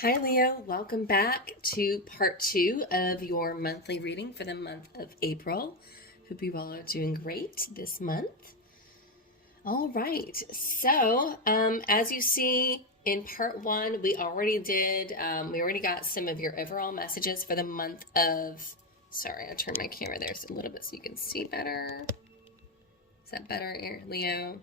Hi Leo, welcome back to part 2 of your monthly reading for the month of April. Hope you all are doing great this month. All right, so as you see in part 1, we already got some of your overall messages for the month of, sorry, I turned my camera there a little bit so you can see better. Is that better, Leo?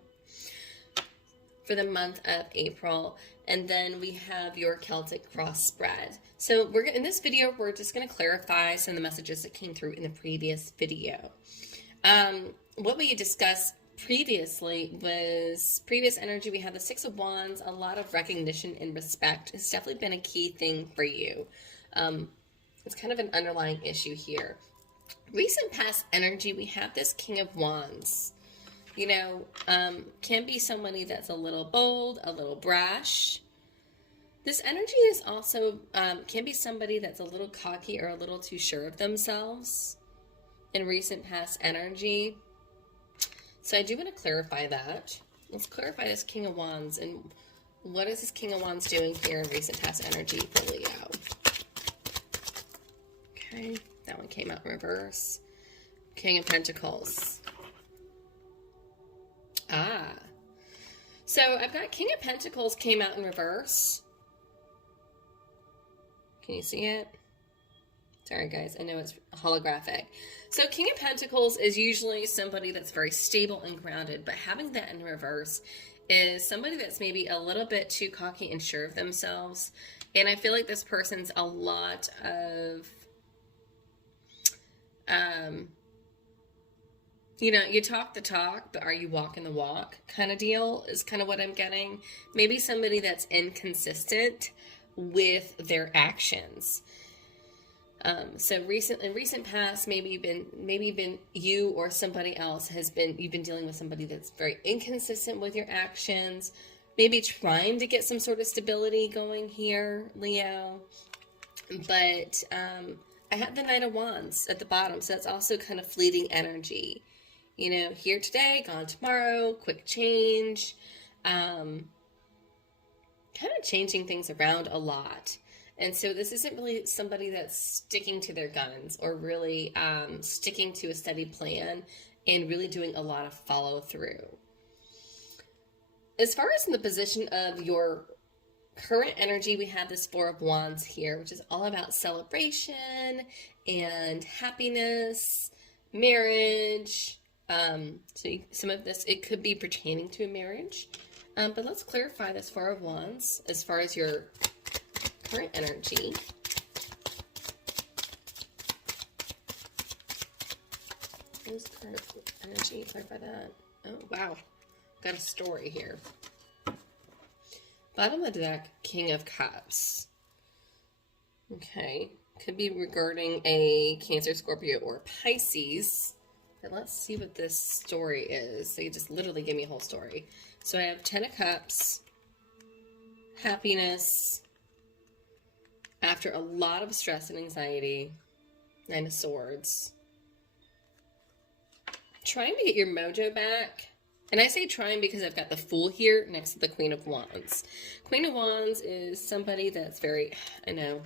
For the month of April, and then we have your Celtic cross spread. So in this video, we're just going to clarify some of the messages that came through in the previous video. What we discussed previously was previous energy. We have the Six of Wands, a lot of recognition and respect. It's definitely been a key thing for you. It's kind of an underlying issue here. Recent past energy, we have this King of Wands. You know, can be somebody that's a little bold, a little brash. This energy is also, can be somebody that's a little cocky or a little too sure of themselves in recent past energy. So I do want to clarify that. Let's clarify this King of Wands and what is this King of Wands doing here in recent past energy for Leo. Okay, that one came out in reverse. King of Pentacles. So I've got King of Pentacles came out in reverse. Can you see it? Sorry guys, I know it's holographic. So King of Pentacles is usually somebody that's very stable and grounded, but having that in reverse is somebody that's maybe a little bit too cocky and sure of themselves. And I feel like this person's a lot of, you know, you talk the talk, but are you walking the walk kind of deal is kind of what I'm getting. Maybe somebody that's inconsistent with their actions. So in recent past, maybe been you or somebody else you've been dealing with somebody that's very inconsistent with your actions, maybe trying to get some sort of stability going here, Leo. But I have the Knight of Wands at the bottom, so that's also kind of fleeting energy. You know, here today, gone tomorrow, quick change, kind of changing things around a lot. And so this isn't really somebody that's sticking to their guns or really sticking to a steady plan and really doing a lot of follow through. As far as in the position of your current energy, we have this Four of Wands here, which is all about celebration and happiness, marriage. So some of this, it could be pertaining to a marriage. But let's clarify this Four of Wands as far as your current energy. What is current energy? Clarify that. Oh, wow. Got a story here. Bottom of the deck, King of Cups. Okay. Could be regarding a Cancer, Scorpio, or Pisces. But let's see what this story is. They just literally give me a whole story. So I have 10 of Cups, happiness, after a lot of stress and anxiety, 9 of Swords. Trying to get your mojo back. And I say trying because I've got the Fool here next to the Queen of Wands. Queen of Wands is somebody that's very, I know,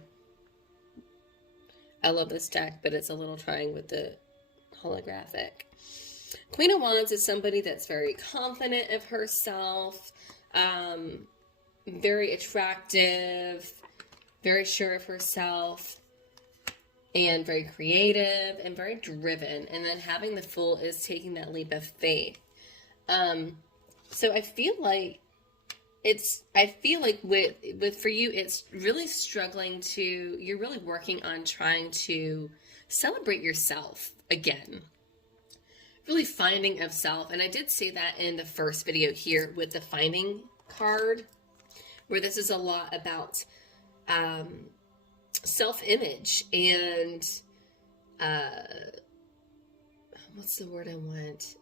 I love this deck, but it's a little trying with the holographic. Queen of Wands is somebody that's very confident of herself, very attractive, very sure of herself, and very creative and very driven. And then having the Fool is taking that leap of faith. So I feel like with for you, it's really you're really working on trying to celebrate yourself again. Really finding of self. And I did say that in the first video here with the finding card, where this is a lot about self-image and what's the word I want?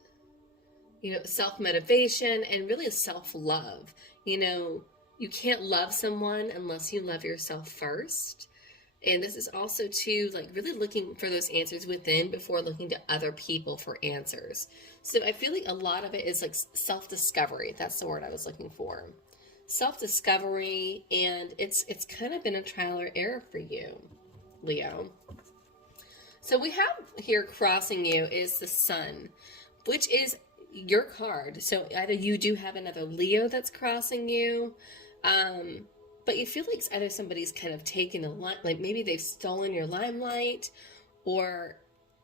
You know, self-motivation and really self-love. You know, you can't love someone unless you love yourself first. And this is also too, like, really looking for those answers within before looking to other people for answers. So I feel like a lot of it is like self-discovery. That's the word I was looking for. self-discovery, and it's kind of been a trial or error for you, Leo. So we have here crossing you is the Sun, which is your card. So either you do have another Leo that's crossing you, but you feel like either somebody's kind of taken like maybe they've stolen your limelight, or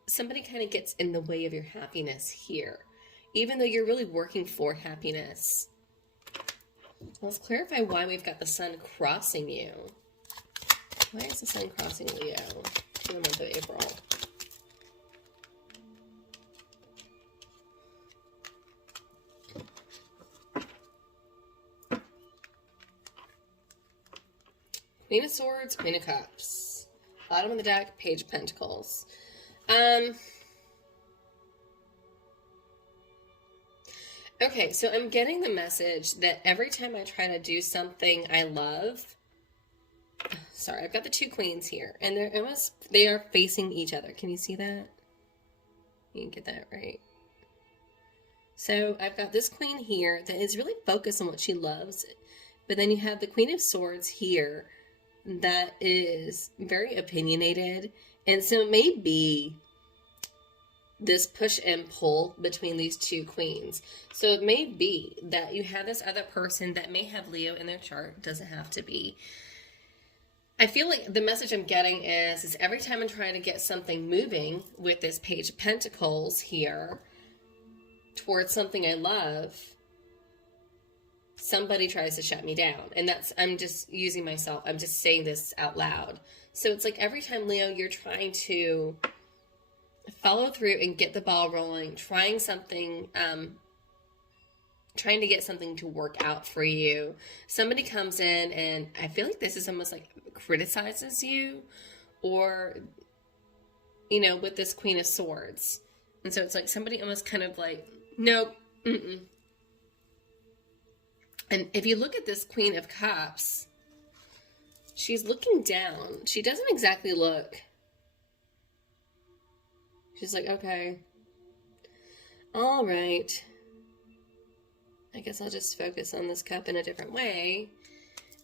somebody kind of gets in the way of your happiness here, even though you're really working for happiness. Let's clarify why we've got the Sun crossing you. Why is the Sun crossing Leo for the month of April? Queen of Swords, Queen of Cups. Bottom of the deck, Page of Pentacles. Okay, so I'm getting the message that every time I try to do something I love, sorry, I've got the two queens here, and they are facing each other. Can you see that? You can get that right. So I've got this queen here that is really focused on what she loves, but then you have the Queen of Swords here that is very opinionated, and so it may be this push and pull between these two queens. So it may be that you have this other person that may have Leo in their chart. Doesn't have to be. I feel like the message I'm getting is every time I'm trying to get something moving with this Page of Pentacles here towards something I love, somebody tries to shut me down. And I'm just using myself. I'm just saying this out loud. So it's like every time, Leo, you're trying to follow through and get the ball rolling, trying something, trying to get something to work out for you. Somebody comes in, and I feel like this is almost like criticizes you, or, you know, with this Queen of Swords. And so it's like somebody almost kind of like, nope, mm-mm. And if you look at this Queen of Cups, she's looking down. She doesn't exactly look. She's like, okay, all right. I guess I'll just focus on this cup in a different way.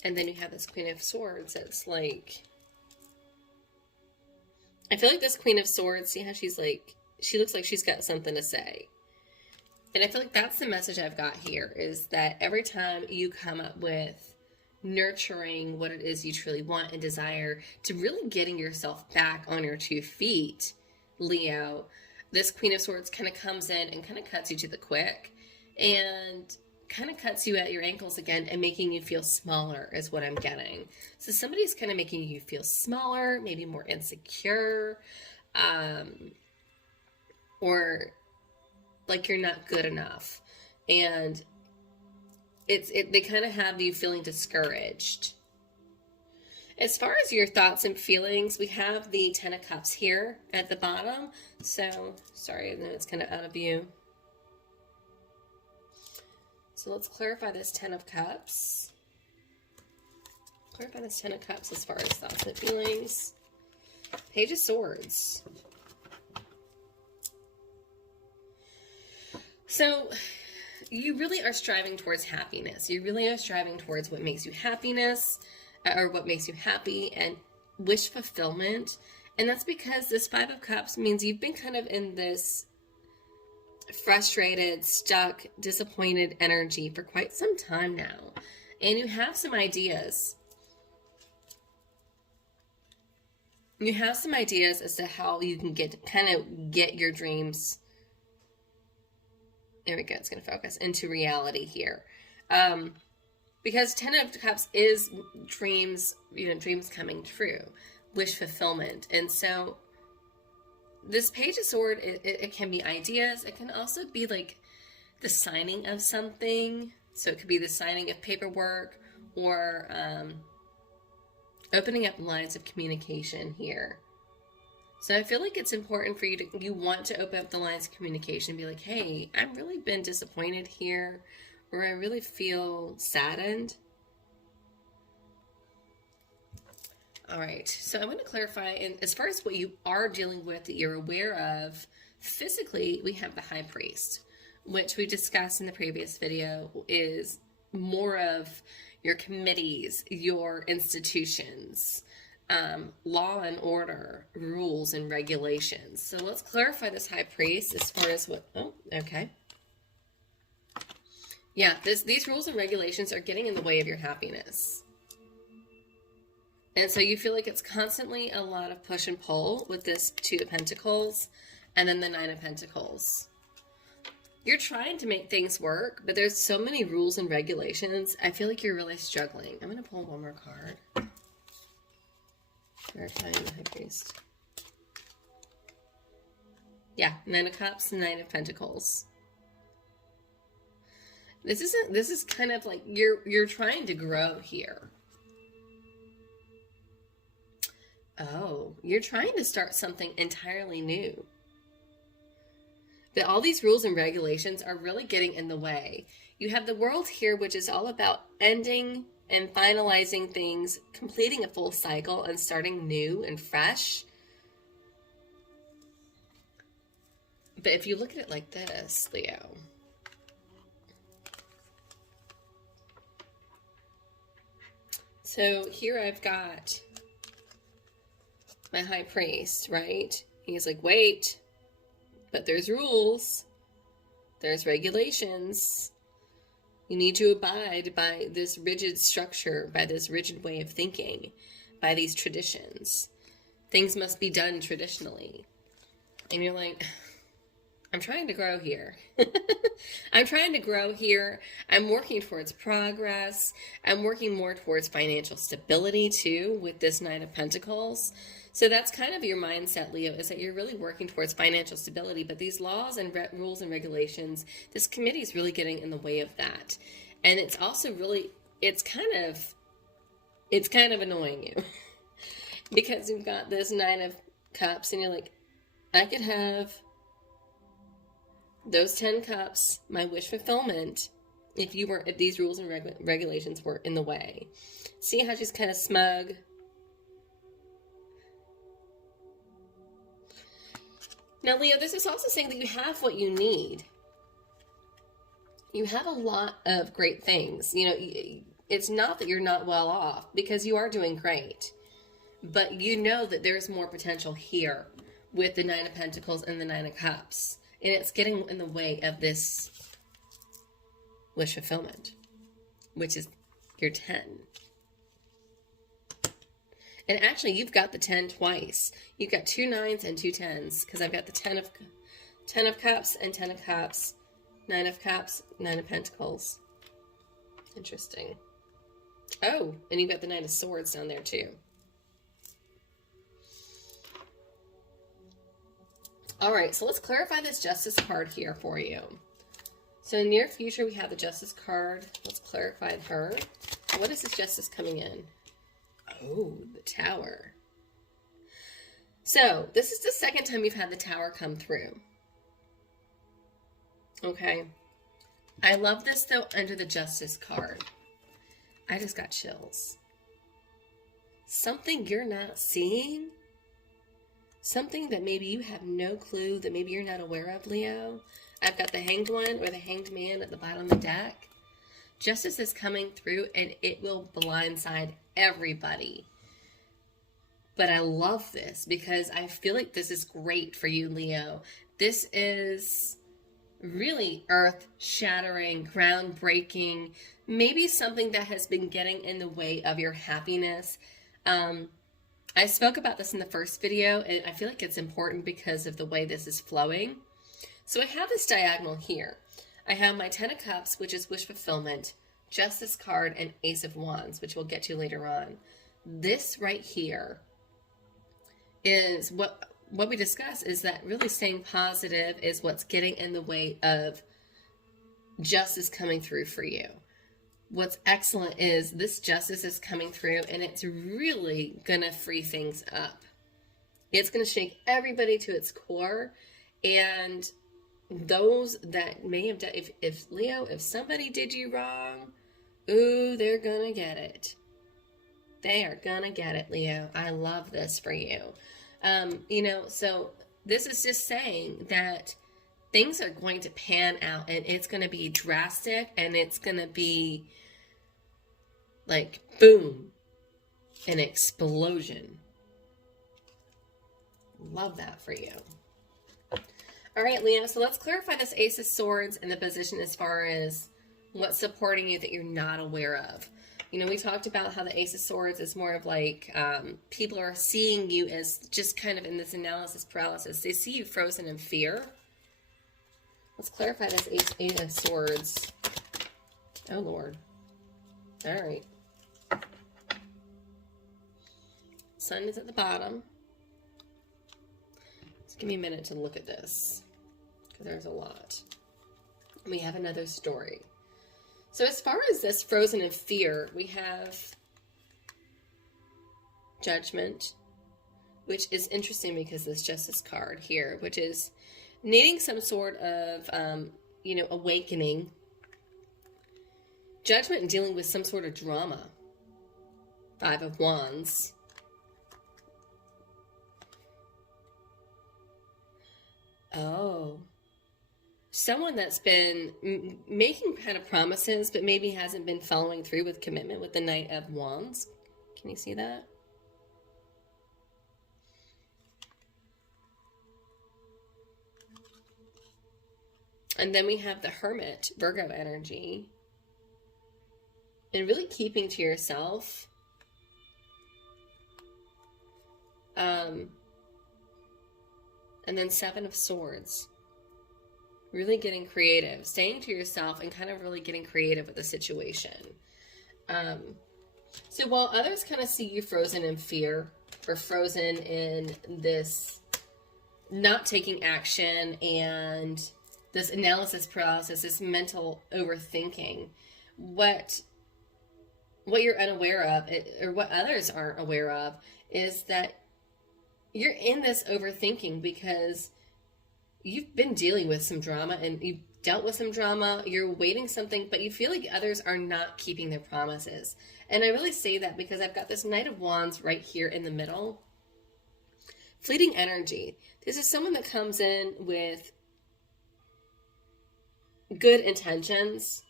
And then you have this Queen of Swords that's like, I feel like this Queen of Swords, see how she's like, she looks like she's got something to say. And I feel like that's the message I've got here, is that every time you come up with nurturing what it is you truly want and desire, to really getting yourself back on your 2 feet, Leo, this Queen of Swords kind of comes in and kind of cuts you to the quick, and kind of cuts you at your ankles again and making you feel smaller is what I'm getting. So somebody's kind of making you feel smaller, maybe more insecure, or like you're not good enough. And they kind of have you feeling discouraged. As far as your thoughts and feelings, we have the Ten of Cups here at the bottom. So, sorry, I know it's kind of out of view. So let's clarify this Ten of Cups. Clarify this Ten of Cups as far as thoughts and feelings. Page of Swords. So you really are striving towards happiness. You really are striving towards what makes you happiness, or what makes you happy, and wish fulfillment. And that's because this Five of Cups means you've been kind of in this frustrated, stuck, disappointed energy for quite some time now. And you have some ideas. You have some ideas as to how you can get your dreams. There we go. It's going to focus into reality here. Because Ten of Cups is dreams, dreams coming true, wish fulfillment. And so this Page of Swords, it can be ideas. It can also be like the signing of something. So it could be the signing of paperwork, or opening up lines of communication here. So I feel like it's important for you want to open up the lines of communication and be like, hey, I've really been disappointed here, or I really feel saddened. All right, so I want to clarify, and as far as what you are dealing with that you're aware of, physically, we have the High Priest, which we discussed in the previous video, is more of your committees, your institutions, law and order, rules and regulations. So let's clarify this High Priest as far as what, oh, okay. Yeah, these rules and regulations are getting in the way of your happiness. And so you feel like it's constantly a lot of push and pull with this Two of Pentacles and then the Nine of Pentacles. You're trying to make things work, but there's so many rules and regulations. I feel like you're really struggling. I'm going to pull one more card. Clarifying the High Priest. Yeah, Nine of Cups, Nine of Pentacles. This is kind of like you're trying to grow here. Oh, you're trying to start something entirely new. But all these rules and regulations are really getting in the way. You have the World here, which is all about ending and finalizing things, completing a full cycle and starting new and fresh. But if you look at it like this, Leo, so here I've got my High Priest, right? He's like, wait, but there's rules, there's regulations. You need to abide by this rigid structure, by this rigid way of thinking, by these traditions. Things must be done traditionally. And you're like, I'm trying to grow here. I'm trying to grow here. I'm working towards progress. I'm working more towards financial stability too with this Nine of Pentacles. So that's kind of your mindset, Leo, is that you're really working towards financial stability, but these laws and rules and regulations, this committee is really getting in the way of that. And it's also really, it's kind of annoying you because you've got this Nine of Cups and you're like, I could have those 10 cups, my wish fulfillment, if these rules and regulations were in the way. See how she's kind of smug? Now, Leo, this is also saying that you have what you need. You have a lot of great things. You know, it's not that you're not well off, because you are doing great. But you know that there's more potential here with the Nine of Pentacles and the Nine of Cups. And it's getting in the way of this wish fulfillment, which is your 10. And actually, you've got the 10 twice. You've got 2 9s and 2 10s, because I've got the 10 of Cups and 10 of Cups, 9 of Cups, 9 of Pentacles. Interesting. Oh, and you've got the 9 of Swords down there too. All right, so let's clarify this Justice card here for you. So in near future, we have the Justice card. Let's clarify her. What is this Justice coming in? Oh, the Tower. So this is the second time you've had the Tower come through. Okay. I love this, though, under the Justice card. I just got chills. Something you're not seeing? Something that maybe you have no clue, that maybe you're not aware of, Leo. I've got the Hanged One or the Hanged Man at the bottom of the deck. Justice is coming through and it will blindside everybody. But I love this because I feel like this is great for you, Leo. This is really earth-shattering, groundbreaking, maybe something that has been getting in the way of your happiness. I spoke about this in the first video, and I feel like it's important because of the way this is flowing. So I have this diagonal here. I have my 10 of Cups, which is wish fulfillment, Justice card, and Ace of Wands, which we'll get to later on. This right here is what we discuss, is that really staying positive is what's getting in the way of justice coming through for you. What's excellent is this justice is coming through and it's really going to free things up. It's going to shake everybody to its core. And those that may have done, if Leo, if somebody did you wrong, ooh, they're going to get it. They are going to get it, Leo. I love this for you. So this is just saying that things are going to pan out and it's going to be drastic and it's going to be Like, boom, an explosion. Love that for you. All right, Leo, so let's clarify this Ace of Swords in the position as far as what's supporting you that you're not aware of. You know, we talked about how the Ace of Swords is more of like people are seeing you as just kind of in this analysis paralysis. They see you frozen in fear. Let's clarify this Ace of Swords. Oh, Lord. All right. Sun is at the bottom. Just give me a minute to look at this, because there's a lot. We have another story. So as far as this frozen in fear, we have Judgment, which is interesting because this Justice card here, which is needing some sort of, you know, awakening. Judgment and dealing with some sort of drama. Five of Wands. Oh. Someone that's been making kind of promises, but maybe hasn't been following through with commitment with the Knight of Wands. Can you see that? And then we have the Hermit, Virgo energy. And really keeping to yourself. And then Seven of Swords. Really getting creative. Staying to yourself and kind of really getting creative with the situation. So while others kind of see you frozen in fear, or frozen in this not taking action and this analysis paralysis, this mental overthinking, what you're unaware of, or what others aren't aware of, is that you're in this overthinking because you've been dealing with some drama and you've dealt with some drama, you're waiting something, but you feel like others are not keeping their promises. And I really say that because I've got this Knight of Wands right here in the middle. Fleeting energy. This is someone that comes in with good intentions,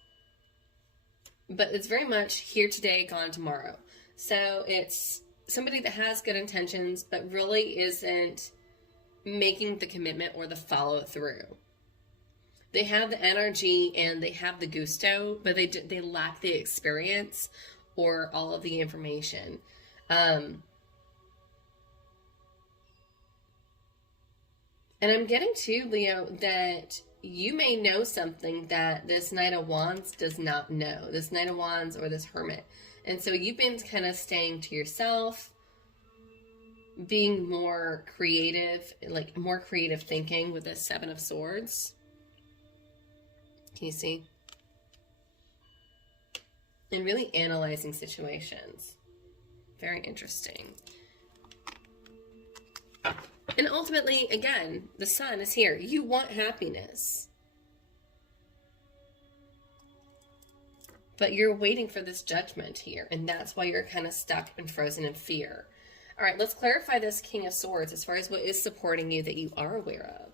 but it's very much here today, gone tomorrow. So it's somebody that has good intentions, but really isn't making the commitment or the follow through. They have the energy and they have the gusto, but they lack the experience or all of the information. And I'm getting to, Leo, that you may know something that this Knight of Wands does not know. This Knight of Wands or this Hermit. And so you've been kind of staying to yourself, being more creative, like more creative thinking with this Seven of Swords. Can you see? And really analyzing situations. Very interesting. And ultimately, again, the Sun is here. You want happiness. But you're waiting for this Judgment here. And that's why you're kind of stuck and frozen in fear. All right, let's clarify this King of Swords as far as what is supporting you that you are aware of.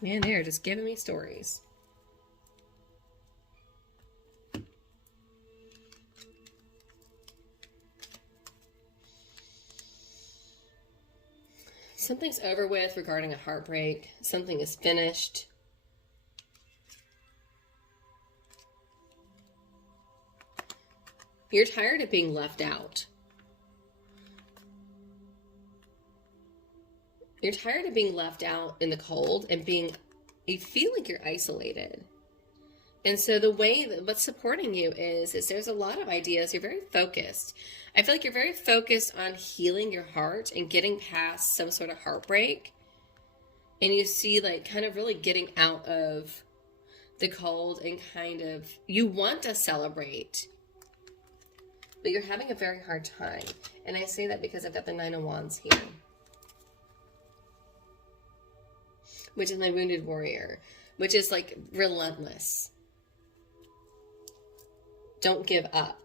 Man, they're just giving me stories. Something's over with regarding a heartbreak. Something is finished. You're tired of being left out. You're tired of being left out in the cold and you feel like you're isolated. And so the way that what's supporting you is there's a lot of ideas. You're very focused. I feel like you're very focused on healing your heart and getting past some sort of heartbreak. And you see like kind of really getting out of the cold and kind of, you want to celebrate, but you're having a very hard time. And I say that because I've got the Nine of Wands here, which is my wounded warrior, which is like relentless. Don't give up.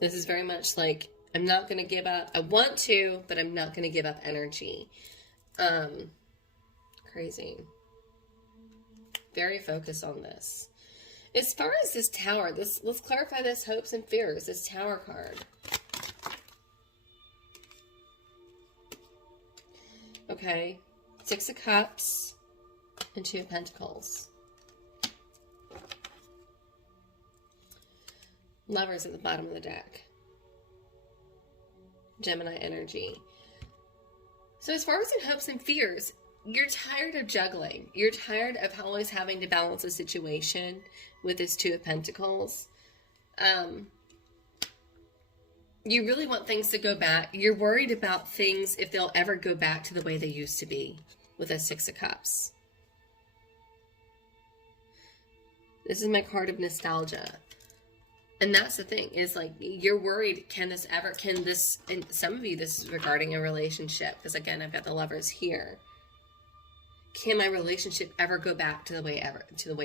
This is very much like, I'm not going to give up. I want to, but I'm not going to give up energy. Crazy. very focused on this. As far as this Tower, let's clarify this hopes and fears, this Tower card. Okay, 6 of Cups and 2 of Pentacles. Lovers at the bottom of the deck. Gemini energy. So as far as in hopes and fears, you're tired of juggling. You're tired of always having to balance a situation with this 2 of Pentacles. You really want things to go back. You're worried about things if they'll ever go back to the way they used to be with a 6 of Cups. This is my card of nostalgia. And that's the thing, is like, you're worried, can this, and some of you, this is regarding a relationship, because again, I've got the Lovers here. Can my relationship ever go back to the way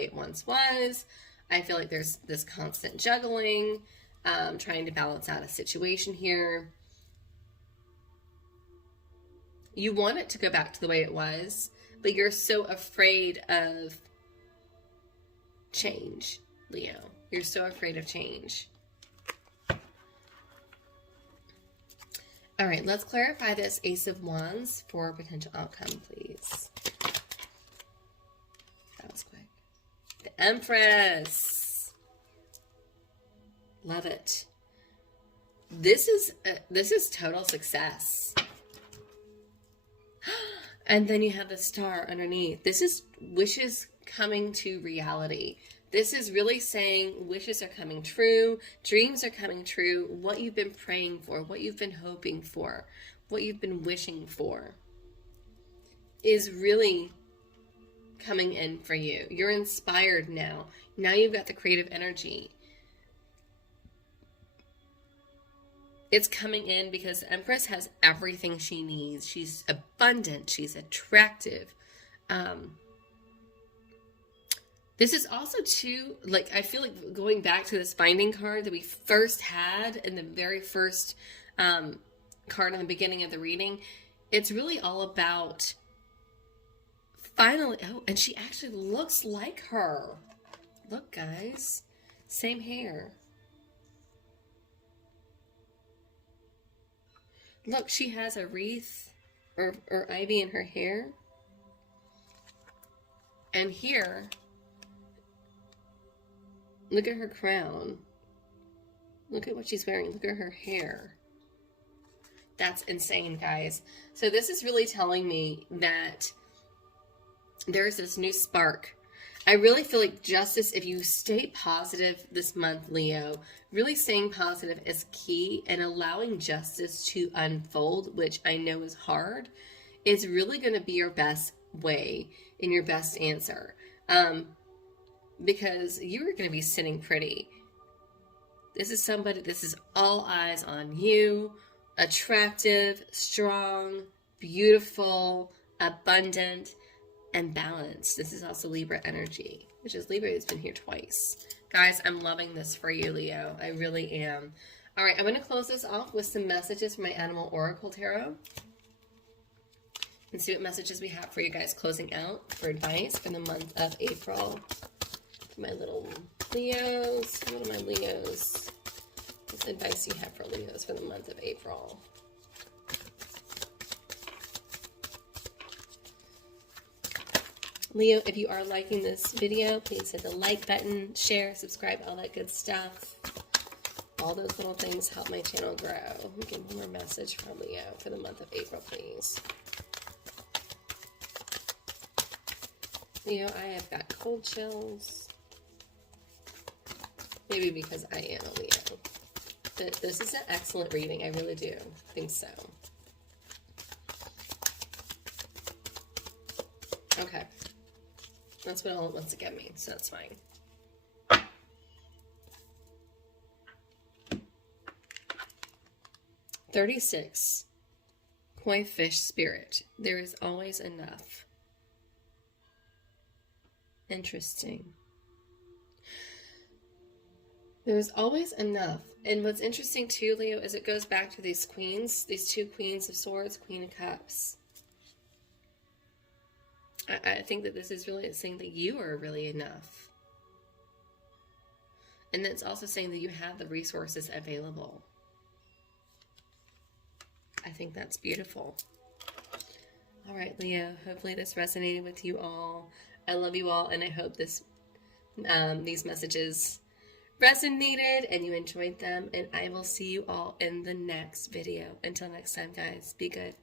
it once was? I feel like there's this constant juggling, trying to balance out a situation here. You want it to go back to the way it was, but you're so afraid of change, Leo. You're so afraid of change. All right, let's clarify this Ace of Wands for a potential outcome, please. That was quick. The Empress. Love it. This is total success. And then you have the Star underneath. This is wishes coming to reality. This is really saying wishes are coming true, dreams are coming true, what you've been praying for, what you've been hoping for, what you've been wishing for is really coming in for you. You're inspired now. Now you've got the creative energy. It's coming in because the Empress has everything she needs. She's abundant. She's attractive. This is also too, like, I feel like going back to this Finding card that we first had in the very first card in the beginning of the reading, it's really all about finally, oh, and she actually looks like her. Look, guys, same hair. Look, she has a wreath or ivy in her hair. And here, look at her crown. Look at what she's wearing. Look at her hair. That's insane, guys. So this is really telling me that there's this new spark. I really feel like justice, if you stay positive this month, Leo, really staying positive is key, and allowing justice to unfold, which I know is hard, is really going to be your best way and your best answer. Because you're going to be sitting pretty. This is all eyes on you. Attractive, strong, beautiful, abundant, and balanced. This is also Libra energy, which is Libra who's been here twice. Guys, I'm loving this for you, Leo. I really am. All right, I'm going to close this off with some messages from my Animal Oracle Tarot. And see what messages we have for you guys closing out for advice for the month of April. My little Leos. What are my Leos? What's the advice you have for Leos for the month of April? Leo, if you are liking this video, please hit the like button, share, subscribe, all that good stuff. All those little things help my channel grow. Give one more message for Leo for the month of April, please. Leo, I have got cold chills. Maybe because I am a Leo. But this is an excellent reading. I really do think so. Okay. That's what all it wants to get me, so that's fine. $36. Koi fish spirit. There is always enough. Interesting. There's always enough. And what's interesting too, Leo, is it goes back to these queens, these two queens of swords, Queen of Cups. I think that this is really saying that you are really enough. And that's also saying that you have the resources available. I think that's beautiful. All right, Leo, hopefully this resonated with you all. I love you all, and I hope this these messages resonated and you enjoyed them, and I will see you all in the next video. Until next time, guys, be good.